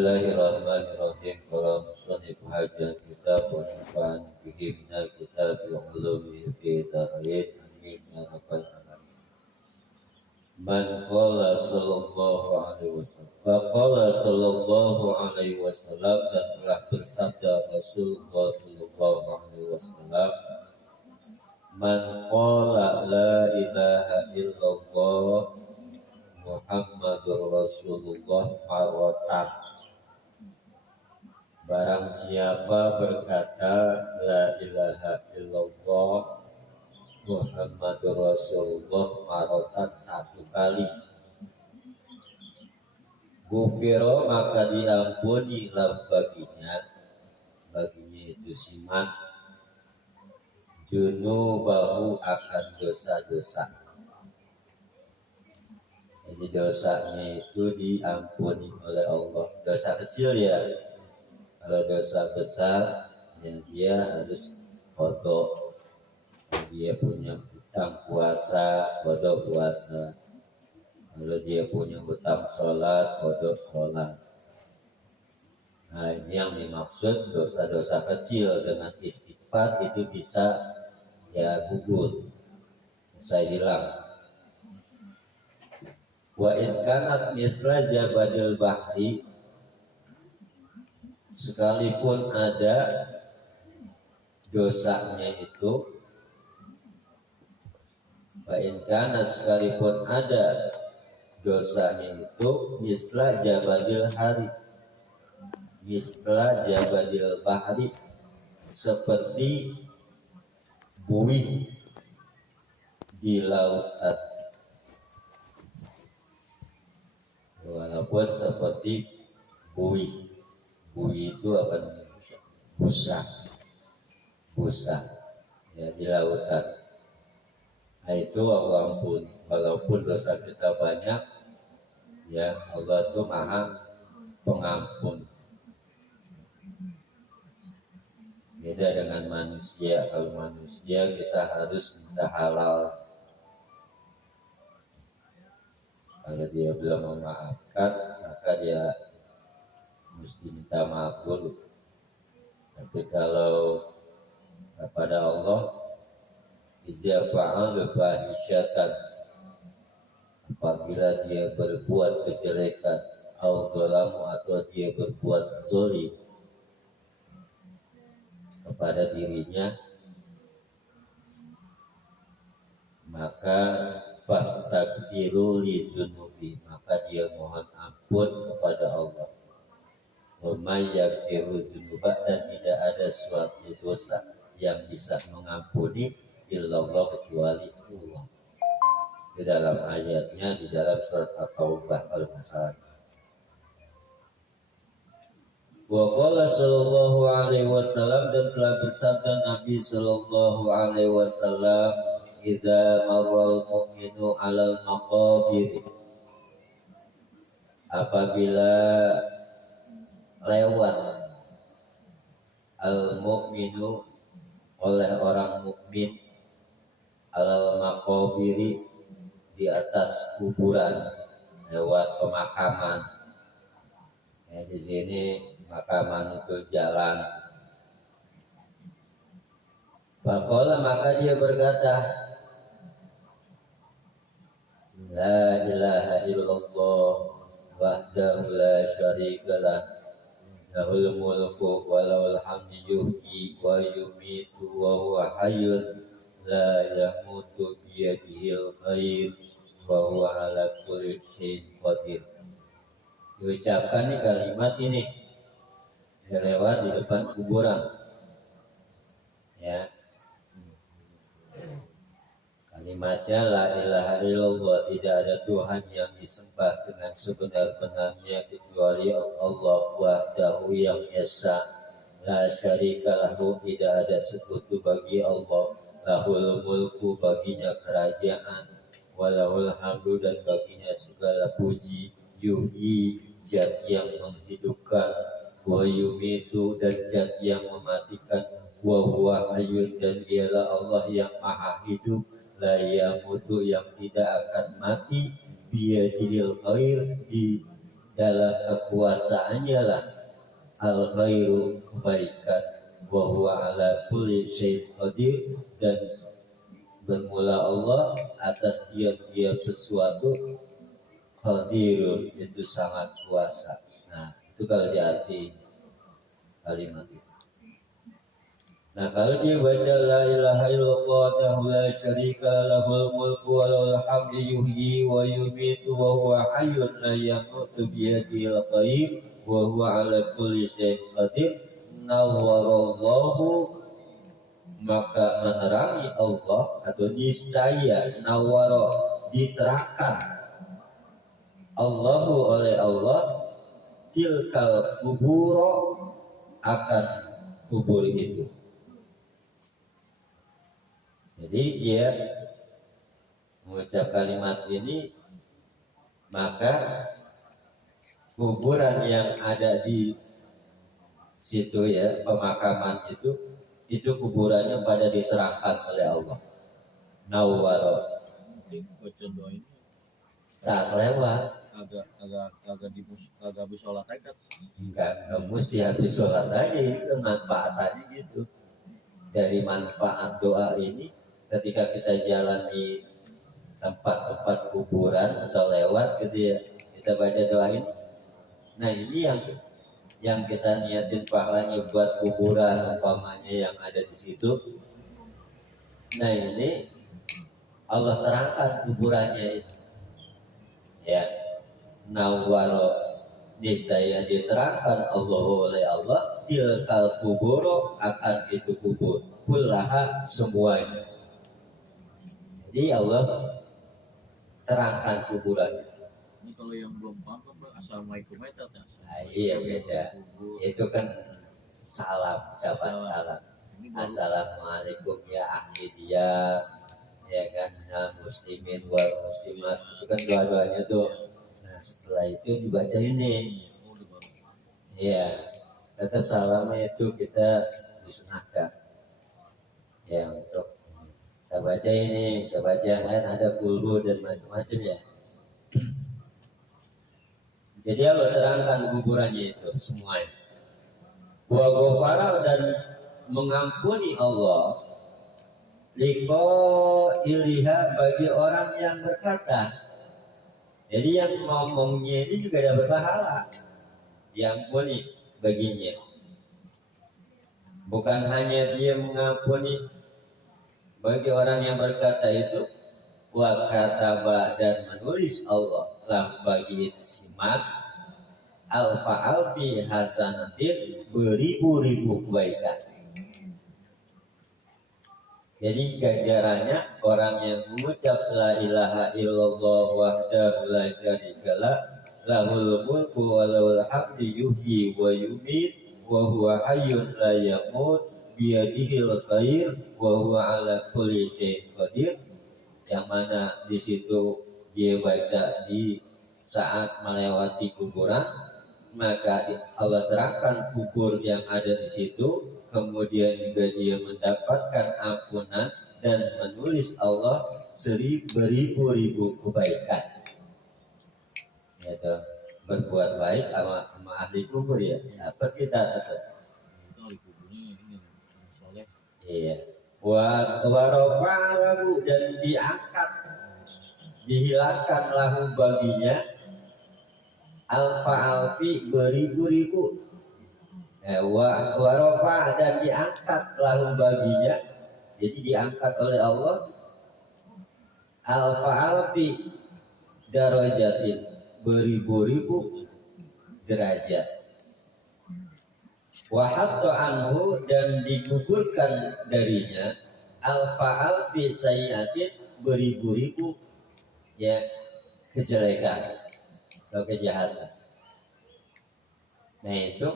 Bismillahirrahmanirrahim. Kalau musannif hajat kitab wa nafa'an bihi minal kitab wa ulumi fi darain amin ya rabbal alamin. Man qala sallallahu alaihi wasallam qala sallallahu alaihi wasallam, dan telah bersabda Rasulullah sallallahu alaihi wasallam, man qala la ilaha illallah Muhammadur Rasulullah marwatan. Barang siapa berkata la ilaha illallah Muhammadur Rasulullah marwatan satu kali, gufiro maka diampuni lah baginya itu siman junubahu akan dosa-dosa. Jadi dosanya itu diampuni oleh Allah. Dosa kecil ya. Kalau dosa besar yang dia harus kodok. Dia punya hutang puasa, kodok puasa. Kalau dia punya hutang sholat, kodok sholat. Nah ini yang dimaksud dosa-dosa kecil. Dengan istighfar itu bisa ya gugur, bisa hilang. Wa in kanat misla jabadil bahri, sekalipun ada dosanya itu, wa in kanat sekalipun ada dosanya itu, misla jabadil hari, misla jabadil bahri, seperti buih di lautan. Walaupun seperti buih itu apa namanya? Busa ya di lautan. Nah itu Allah ampun. Walaupun dosa kita banyak, ya Allah itu maha pengampun. Beda dengan manusia. Kalau manusia kita harus minta halal. Kalau dia belum memaafkan, maka dia mesti minta maaf dulu. Tapi kalau kepada Allah, idza fa'ala fahisyatan, apabila dia berbuat kejelekan, atau dia berbuat zalim kepada dirinya, maka fastaghfiru li dzunubi, maka dia mohon ampun kepada Allah. Wa may yaghfiru dzunuba, dan tidak ada suatu dosa yang bisa mengampuni illallah kecuali Allah. Di dalam ayatnya di dalam surat At-Taubah kalau masalah. Wa qala sallallahu alaihi wasallam, dan telah bersabda Nabi sallallahu alaihi wasallam, idza marral mu'minu 'alal maqabir, apabila lewat al mu'minu oleh orang mukmin, 'alal maqabiri di atas kuburan, lewat pemakaman. Ya, di sini pemakaman itu jalan. Faqala, maka dia berkata, la ilaha illallah wahdahu la syarikalah, lahul mulku wa lahul hamdu yuhyi wa yumitu wa huwa hayyun la yamutu biyadihil khair wa huwa ala kulli syai'in qadir. Diucapkan nih kalimat ini lewat di depan kuburan, ya. Kalimatnya la ilaha illallah, tidak ada Tuhan yang disembah dengan sebenar-benarnya kecuali Allah wahdahu yang esa, la syarika lahu, tidak ada sekutu bagi Allah, lahul mulku, baginya kerajaan, walahul hamdu, dan baginya segala puji, yuhyi, zat yang menghidupkan, wa yumitu, dan zat yang mematikan, wa huwa hayyun, dan dialah Allah yang maha hidup, la yamutu, yang tidak akan mati, biyadihil khair, di dalam kekuasaannya lah al khairu kebaikan, wa huwa ala kulli syai'in qadir, dan bermula Allah atas tiap-tiap sesuatu, qadirun itu sangat kuasa. Nah itu kalau diarti kalimat itu. Nah kalau dia baca la ilaha illallah wahdahu la syarika lahul mulku wa lahul hamdu yuhyi wa yumiitu wa huwa hayyun la yamutu bi yadihil qayyum wa huwa ala kulli syai'in qadir, nawwarallahu, maka menerangi Allah atau niscaya, nawwara diterangkan Allahu oleh Allah, tilkal kuburo akan kubur itu. Jadi dia mengucap kalimat ini, maka kuburan yang ada di situ ya, pemakaman itu kuburannya pada diterangkan oleh Allah. Nawwaro. Saat lewat. Agak bisa sholat kan? Enggak mesti habis sholat aja, itu manfaatannya gitu. Dari manfaat doa ini, ketika kita jalan di tempat-tempat kuburan atau lewat gitu ya, kita baca doa ini. Nah ini yang kita niatin pahalanya buat kuburan umpamanya yang ada di situ. Nah ini Allah terangkan kuburannya itu. Ya, nawwaro niscaya diterangkan Allah oleh Allah, tilkal kuburo akan itu kubur, kullaha semuanya. Jadi Allah terangkan kuburan. Ini kalau yang belum paham kan assalamualaikum itu. Iya beda. Itu kan salam, ucapan salam. Assalamualaikum ya ahli dia, ya kan, muslimin wal muslimat, itu kan doa-doanya tuh. Nah setelah itu dibaca ini. Iya, tetap salamnya itu kita disunahkan. Ya untuk kita baca ini, kita baca yang lain ada kulhu dan macam-macam ya. Jadi Allah terangkan kuburannya itu semuanya. Wa ghafara, dan mengampuni Allah liko iliha bagi orang yang berkata. Jadi yang ngomongnya ini juga dapat pahala, diampuni baginya. Bukan hanya dia mengampuni bagi orang yang berkata itu, wa kataba, dan menulis Allah lah bagi itu simak alfa alfi hasanatin, beribu-ribu kebaikan. Jadi ganjarannya orang yang mengucap la ilaha illallah wahdahu la syarikalah lahul mulku wa lahul hamdu yuhyi wa yumiit wa huwa hayyun la yamut biyadihil khair wa huwa ala kulli syai'in qadir, yang mana di situ dia baca di saat melewati kuburan, maka Allah terangkan kubur yang ada di situ, kemudian juga dia mendapatkan ampunan dan menulis Allah beribu-ribu kebaikan. Yaitu berbuat baik sama ahli kubur ya. Apa kita tetap? Iya. Warofa lahu, dan diangkat, dihilangkan lahu baginya alfa alfi, beribu-ribu. Warofa, dan diangkat lahu baginya, jadi diangkat oleh Allah alfa alfi darajatin, beribu-ribu derajat. Wahatta anhu, dan digugurkan darinya alfa alfi sayyatin, beribu-ribu ya kejelekan atau kejahatan. Nah itu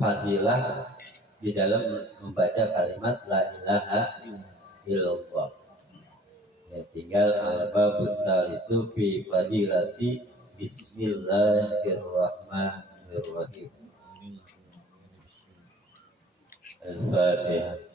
fadilah di dalam membaca kalimat la ilaha illallah. Ya, tinggal al-babus salisu fi fadilati bismillahirrahmanirrahim. Al-Fatihah.